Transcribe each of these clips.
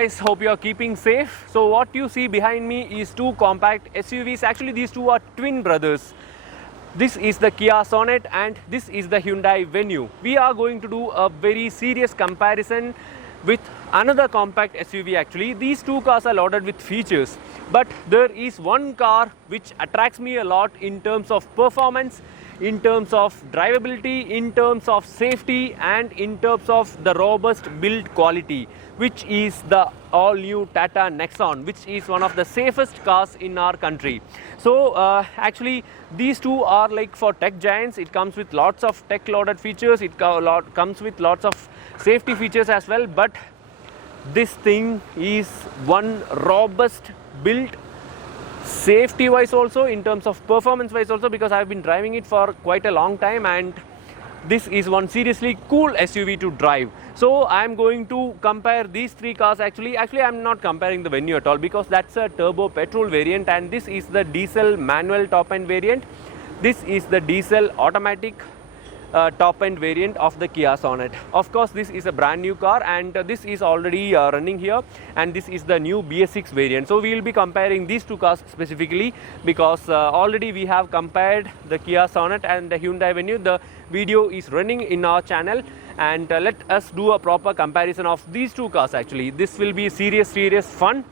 guys, hope you are keeping safe. So what you see behind me is two compact SUVs. Actually these two are twin brothers. This is the Kia Sonet and this is the Hyundai Venue. We are going to do a very serious comparison with another compact SUV actually. These two cars are loaded with features, but there is one car which attracts me a lot in terms of performance, in terms of drivability, in terms of safety and in terms of the robust build quality, which is the all new Tata Nexon, which is one of the safest cars in our country. So actually these two are like for tech giants. It comes with lots of tech loaded features, it comes with lots of safety features as well, but this thing is one robust build, safety wise also, in terms of performance wise also, because I've been driving it for quite a long time and this is one seriously cool SUV to drive. So I'm going to compare these three cars. Actually I'm not comparing the Venue at all, because that's a turbo petrol variant and this is the diesel manual top end variant. This is the diesel automatic top end variant of the Kia Sonet. Of course this is a brand new car and this is already running here, and this is the new BS6 variant. So we will be comparing these two cars specifically because already we have compared the Kia Sonet and the Hyundai Venue. The video is running in our channel, and let us do a proper comparison of these two cars. Actually this will be serious fun.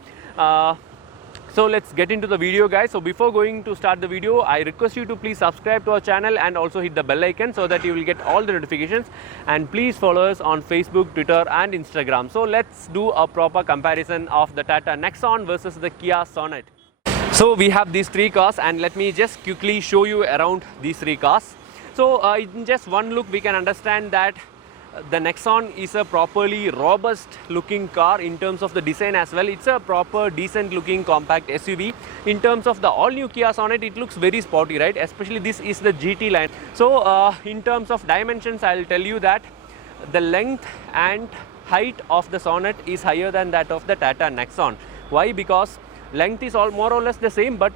So let's get into the video, guys. So before going to start the video, I request you to please subscribe to our channel and also hit the bell icon so that you will get all the notifications, and please follow us on Facebook, Twitter and Instagram. So let's do a proper comparison of the Tata Nexon versus the Kia Sonet. So we have these three cars and let me just quickly show you around these three cars. So in just one look we can understand that the Nexon is a properly robust looking car in terms of the design as well. It's a proper decent looking compact SUV. In terms of the all new Kia Sonet, it looks very sporty, right? Especially this is the GT line. So in terms of dimensions, I'll tell you that the length and height of the Sonet is higher than that of the Tata Nexon. Why? Because length is all more or less the same, but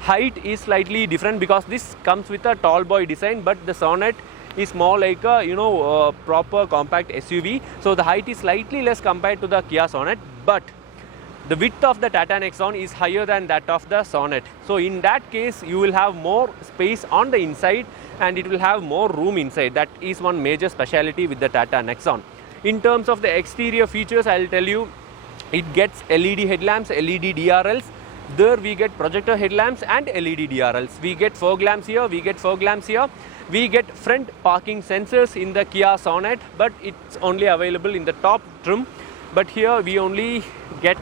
height is slightly different because this comes with a tall boy design, but the Sonet is more like a proper compact SUV. So the height is slightly less compared to the Kia Sonet, but the width of the Tata Nexon is higher than that of the Sonet. So in that case you will have more space on the inside and it will have more room inside. That is one major speciality with the Tata Nexon. In terms of the exterior features, I'll tell you, it gets LED headlamps, LED DRLs. There we get projector headlamps and LED DRLs. We get fog lamps here, we get fog lamps here. We get front parking sensors in the Kia Sonet, but it's only available in the top trim. But here we only get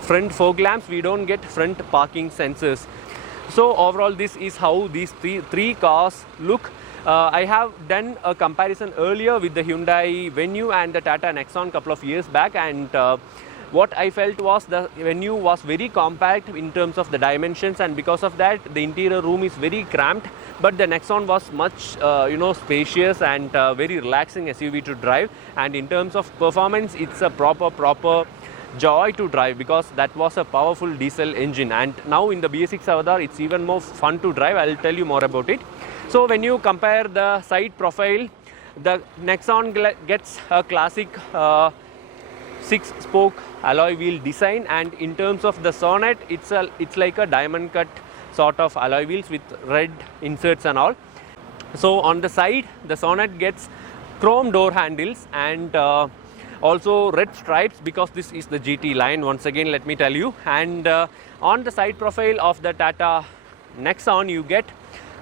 front fog lamps, we don't get front parking sensors. So overall this is how these three cars look. I have done a comparison earlier with the Hyundai Venue and the Tata Nexon couple of years back, and what I felt was the Venue was very compact in terms of the dimensions, and because of that the interior room is very cramped, but the Nexon was much spacious and very relaxing SUV to drive. And in terms of performance, it's a proper joy to drive because that was a powerful diesel engine, and now in the BS6 Avatar it's even more fun to drive. I'll tell you more about it. So when you compare the side profile, the Nexon gets a classic 6-spoke alloy wheel design, and in terms of the Sonet, it's like a diamond cut sort of alloy wheels with red inserts and all. So on the side the Sonet gets chrome door handles and also red stripes because this is the GT line, once again let me tell you. And on the side profile of the Tata Nexon you get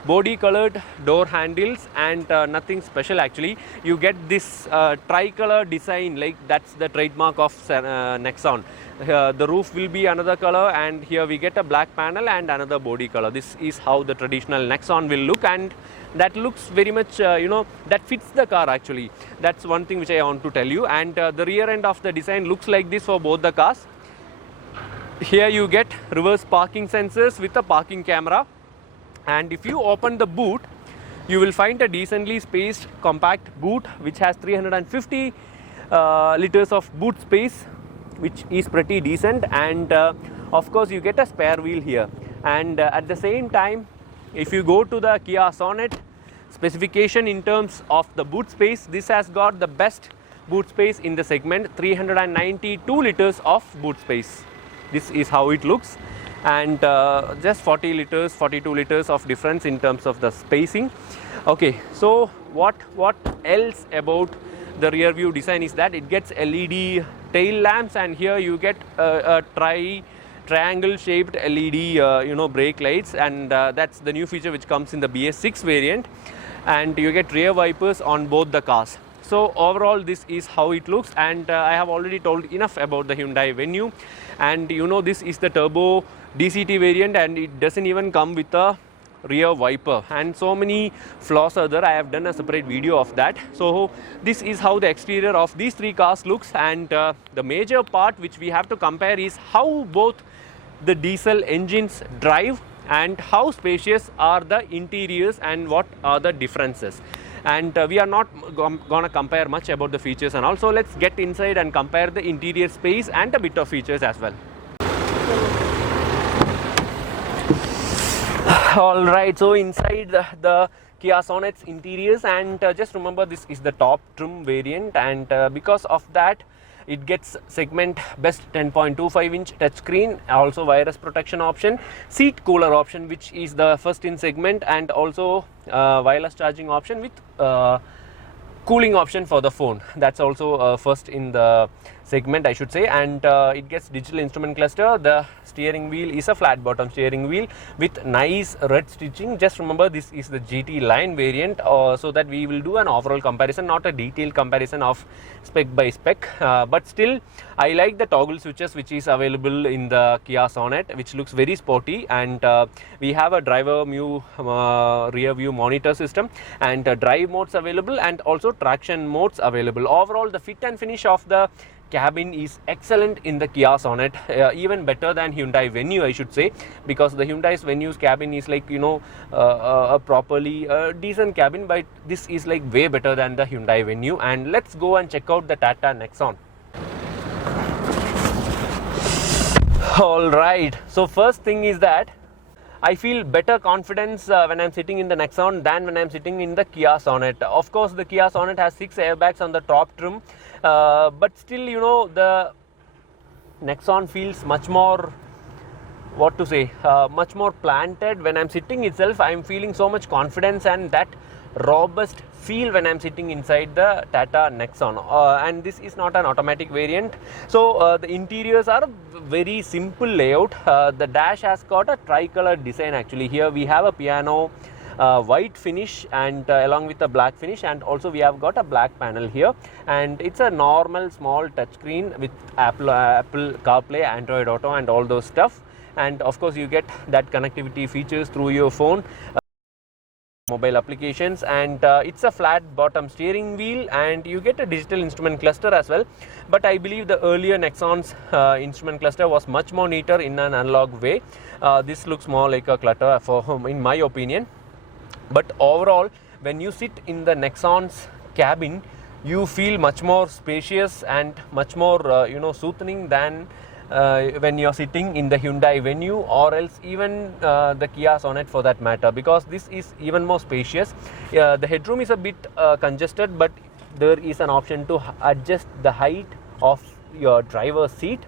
body colored door handles and nothing special actually. You get this tricolor design, like that's the trademark of Nexon. The roof will be another color, and here we get a black panel and another body color. This is how the traditional Nexon will look, and that looks very much that fits the car actually. That's one thing which I want to tell you. And the rear end of the design looks like this for both the cars. Here you get reverse parking sensors with a parking camera, and if you open the boot you will find a decently spaced compact boot which has 350 liters of boot space, which is pretty decent. And of course you get a spare wheel here. And at the same time, if you go to the Kia Sonet specification in terms of the boot space, this has got the best boot space in the segment, 392 liters of boot space. This is how it looks, and just 40 liters, 42 liters of difference in terms of the spacing. Okay, so what else about the rear view design is that it gets LED tail lamps, and here you get a triangle shaped LED brake lights, and that's the new feature which comes in the BS6 variant, and you get rear wipers on both the cars. So overall this is how it looks, and I have already told enough about the Hyundai Venue, and this is the turbo DCT variant, and it doesn't even come with a rear wiper, and so many flaws are there. I have done a separate video of that. So this is how the exterior of these three cars looks, and the major part which we have to compare is how both the diesel engines drive and how spacious are the interiors and what are the differences. And we are not gonna compare much about the features and also let's get inside and compare the interior space and a bit of features as well. Alright, so inside the Kia Sonnet's interiors, and just remember this is the top trim variant, and because of that it gets segment best 10.25 inch touchscreen, also virus protection option, seat cooler option which is the first in segment, and also wireless charging option with cooling option for the phone. That's also first in the segment, I should say, and it gets digital instrument cluster. The steering wheel is a flat bottom steering wheel with nice red stitching. Just remember this is the GT line variant, so that we will do an overall comparison, not a detailed comparison of spec by spec, but still I like the toggle switches which is available in the Kia Sonet, which looks very sporty, and we have a driver view rear view monitor system, and drive modes available, and also traction modes available. Overall the fit and finish of the cabin is excellent in the Kia Sonet, even better than Hyundai Venue, I should say, because the Hyundai's Venue's cabin is like a properly decent cabin, but this is like way better than the Hyundai Venue. And let's go and check out the Tata Nexon. Alright, so first thing is that I feel better confidence when I'm sitting in the Nexon than when I'm sitting in the Kia Sonet. Of course, the Kia Sonet has 6 airbags on the top trim, but still, the Nexon feels much more, much more planted. When I'm sitting itself, I'm feeling so much confidence and that robust feel when I'm sitting inside the Tata Nexon, and this is not an automatic variant. So the interiors are very simple layout. The dash has got a tricolor design actually. Here we have a piano white finish and along with a black finish, and also we have got a black panel here, and it's a normal small touchscreen with Apple CarPlay, Android Auto and all those stuff, and of course you get that connectivity features through your phone, mobile applications, and it's a flat bottom steering wheel, and you get a digital instrument cluster as well. But I believe the earlier Nexon's instrument cluster was much more neater in an analog way. This looks more like a clutter in my opinion. But overall, when you sit in the Nexon's cabin, you feel much more spacious and much more soothing than when you're sitting in the Hyundai Venue, or else even the Kia Sonet for that matter, because this is even more spacious. The headroom is a bit congested, but there is an option to adjust the height of your driver's seat.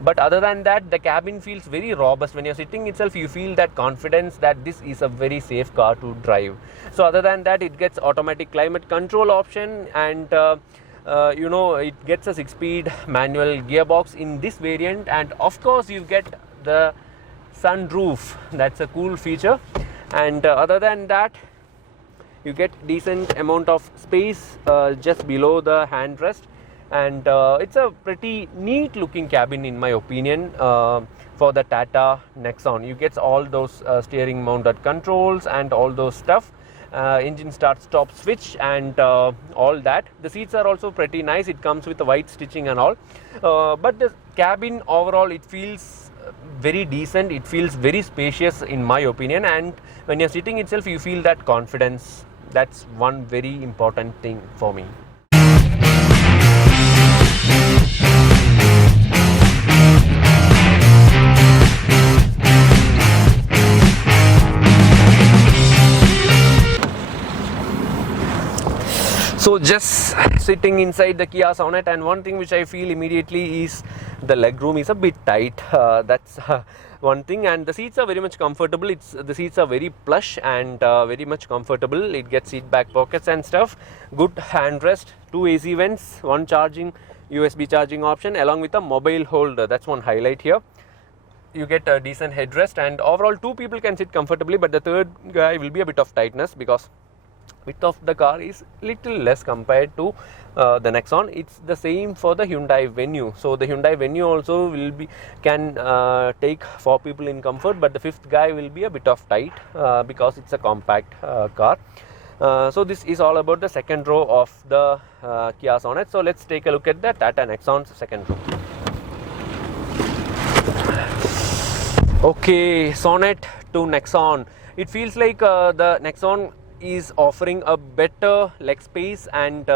But other than that, the cabin feels very robust. When you're sitting itself, you feel that confidence that this is a very safe car to drive. So other than that, it gets automatic climate control option, and it gets a 6-speed manual gearbox in this variant, and of course you get the sunroof. That's a cool feature, and other than that, you get decent amount of space just below the handrest, and it's a pretty neat looking cabin in my opinion. For the Tata Nexon, you get all those steering mounted controls and all those stuff, engine start stop switch and all that. The seats are also pretty nice. It comes with a white stitching and all, but the cabin overall, it feels very decent. It feels very spacious in my opinion, and when you're sitting itself, you feel that confidence. That's one very important thing for me. So just sitting inside the Kia Sonet, and one thing which I feel immediately is the legroom is a bit tight. That's one thing, and the seats are very much comfortable. The seats are very plush and very much comfortable. It gets seat back pockets and stuff. Good handrest, 2 AC vents, one charging USB charging option along with a mobile holder. That's one highlight here. You get a decent headrest, and overall 2 people can sit comfortably, but the third guy will be a bit of tightness because width of the car is little less compared to the Nexon. It's the same for the Hyundai Venue. So the Hyundai Venue also can take 4 people in comfort, but the 5th guy will be a bit of tight because it's a compact car. So this is all about the second row of the Kia Sonet. So let's take a look at the Tata Nexon's second row. Okay, Sonet to Nexon. It feels like the Nexon is offering a better leg space, and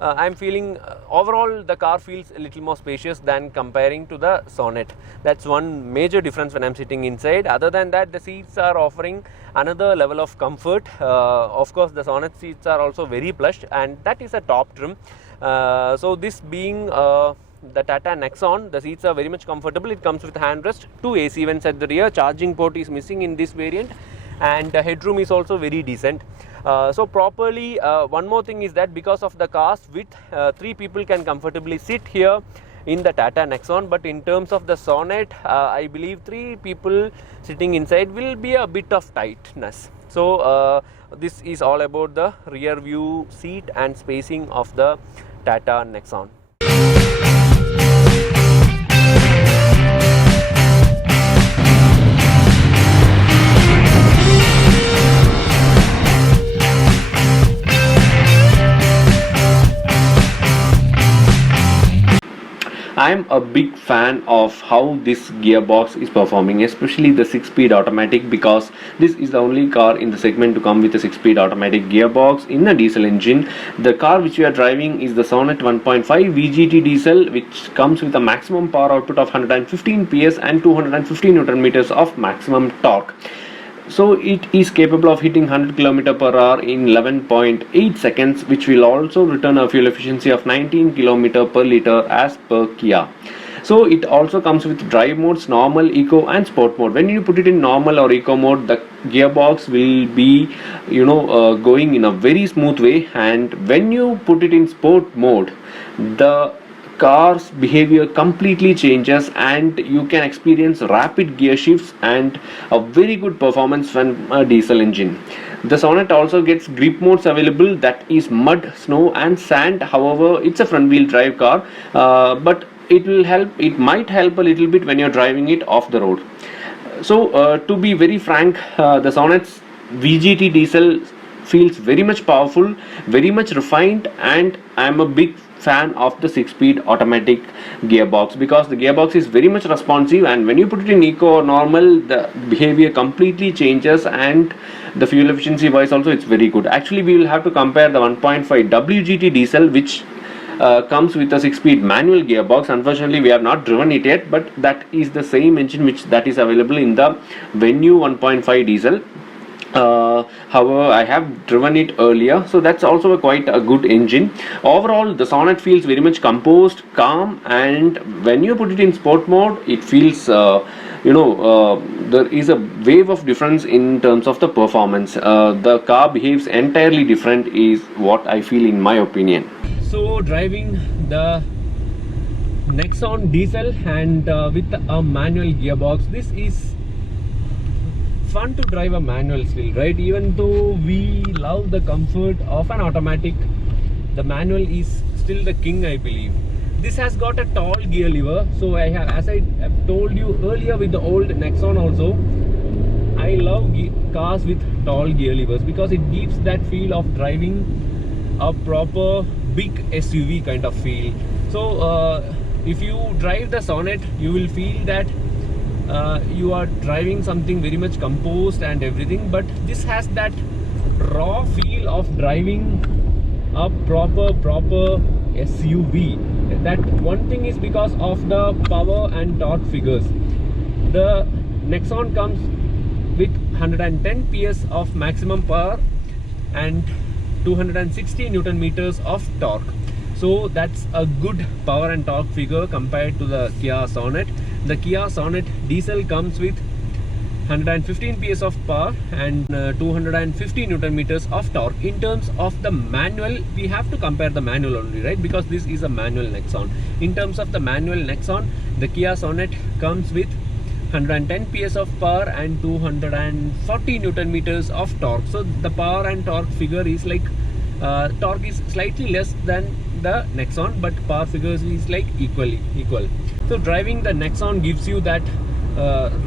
I'm feeling overall the car feels a little more spacious than comparing to the Sonet. That's one major difference when I'm sitting inside. Other than that, the seats are offering another level of comfort. Of course, the Sonet seats are also very plush, and that is a top trim. So this being the Tata Nexon, the seats are very much comfortable. It comes with handrest, 2 AC vents at the rear, charging port is missing in this variant, and the headroom is also very decent. So properly, one more thing is that because of the car's width, 3 people can comfortably sit here in the Tata Nexon, but in terms of the Sonet, I believe 3 people sitting inside will be a bit of tightness. So this is all about the rear view seat and spacing of the Tata Nexon. I'm a big fan of how this gearbox is performing, especially the 6-speed automatic, because this is the only car in the segment to come with a 6-speed automatic gearbox in a diesel engine. The car which we are driving is the Sonet 1.5 VGT diesel, which comes with a maximum power output of 115 PS and 250 Newton meters of maximum torque. So it is capable of hitting 100 km per hour in 11.8 seconds, which will also return a fuel efficiency of 19 km per liter as per Kia. So it also comes with drive modes, normal, eco and sport mode. When you put it in normal or eco mode, the gearbox will be going in a very smooth way, and when you put it in sport mode, the car's behavior completely changes and you can experience rapid gear shifts and a very good performance from a diesel engine. The Sonet also gets grip modes available, that is mud, snow and sand. However, it's a front wheel drive car, but it might help a little bit when you're driving it off the road. So to be very frank, the Sonet's VGT diesel feels very much powerful, very much refined, and I'm a big fan of the 6-speed automatic gearbox because the gearbox is very much responsive, and when you put it in eco or normal, the behavior completely changes, and the fuel efficiency wise also it's very good. Actually, we will have to compare the 1.5 WGT diesel, which comes with a 6-speed manual gearbox. Unfortunately, we have not driven it yet, but that is the same engine that is available in the Venue 1.5 diesel. However, I have driven it earlier, so that's also quite a good engine. Overall, the Sonet feels very much composed, calm, and when you put it in sport mode, it feels there is a wave of difference in terms of the performance. The car behaves entirely different is what I feel in my opinion. So driving the Nexon diesel and with a manual gearbox, this is fun to drive a manual still, right? Even though we love the comfort of an automatic, the manual is still the king, I believe. This has got a tall gear lever, so as I have told you earlier with the old Nexon also, I love cars with tall gear levers because it gives that feel of driving a proper big SUV kind of feel. So if you drive the Sonet, you will feel that you are driving something very much composed and everything, but this has that raw feel of driving a proper SUV. That one thing is because of the power and torque figures. The Nexon comes with 110 PS of maximum power and 260 Newton meters of torque. So that's a good power and torque figure compared to the Kia Sonet. The Kia Sonet diesel comes with 115 PS of power and 250 Newton meters of torque. In terms of the manual, we have to compare the manual only, right? Because this is a manual Nexon. In terms of the manual Nexon, the Kia Sonet comes with 110 PS of power and 240 Newton meters of torque. So the power and torque figure is like torque is slightly less than the Nexon, but power figures is like equal. So driving the Nexon gives you that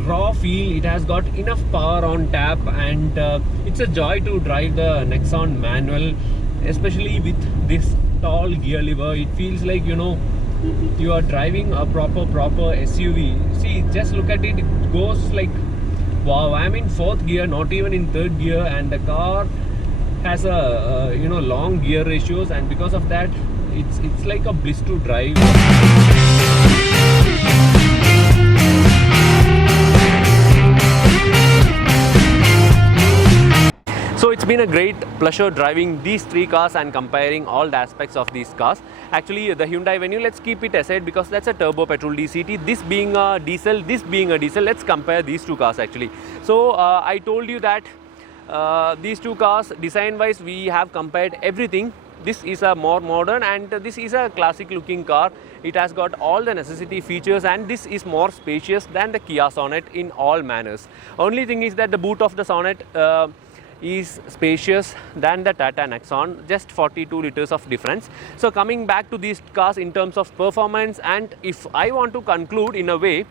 raw feel. It has got enough power on tap, and it's a joy to drive the Nexon manual, especially with this tall gear lever. It feels like, you know, you are driving a proper SUV. See, just look at it. It goes like, wow, I'm in 4th gear, not even in 3rd gear, and the car has a you know, long gear ratios, and because of that, it's like a bliss to drive. So it's been a great pleasure driving these 3 cars and comparing all the aspects of these cars. Actually, the Hyundai Venue, let's keep it aside because that's a turbo petrol DCT. This being a diesel, let's compare these 2 cars actually. So I told you that these 2 cars, design wise, we have compared everything. This is a more modern and this is a classic looking car. It has got all the necessity features, and this is more spacious than the Kia Sonet in all manners. Only thing is that the boot of the Sonet is spacious than the Tata Nexon, just 42 liters of difference. So coming back to these cars in terms of performance, and if I want to conclude in a way,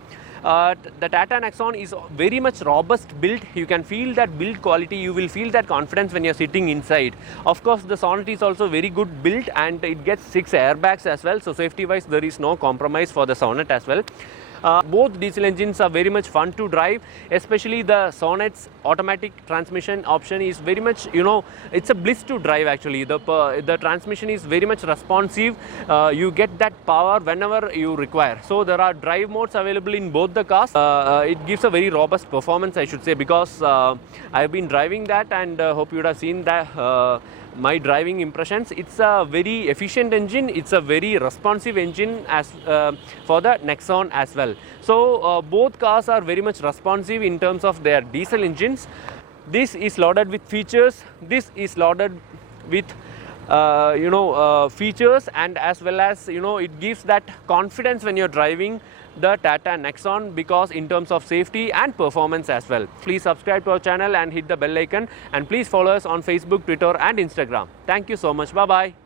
the Tata Nexon is very much robust built. You can feel that build quality, you will feel that confidence when you're sitting inside. Of course, the Sonet is also very good built, and it gets 6 airbags as well. So safety wise, there is no compromise for the Sonet as well. Both diesel engines are very much fun to drive, especially the Sonet's automatic transmission option is very much, you know, it's a bliss to drive actually. The transmission is very much responsive. You get that power whenever you require. So there are drive modes available in both the cars. It gives a very robust performance, I should say, because I've been driving that, and hope you would have seen that my driving impressions. It's a very efficient engine, it's a very responsive engine as for the Nexon as well. So both cars are very much responsive in terms of their diesel engines. This is loaded with features, this is loaded with features, and as well as, you know, it gives that confidence when you're driving the Tata Nexon, because in terms of safety and performance as well. Please subscribe to our channel and hit the bell icon, and please follow us on Facebook, Twitter and Instagram. Thank you so much. Bye bye.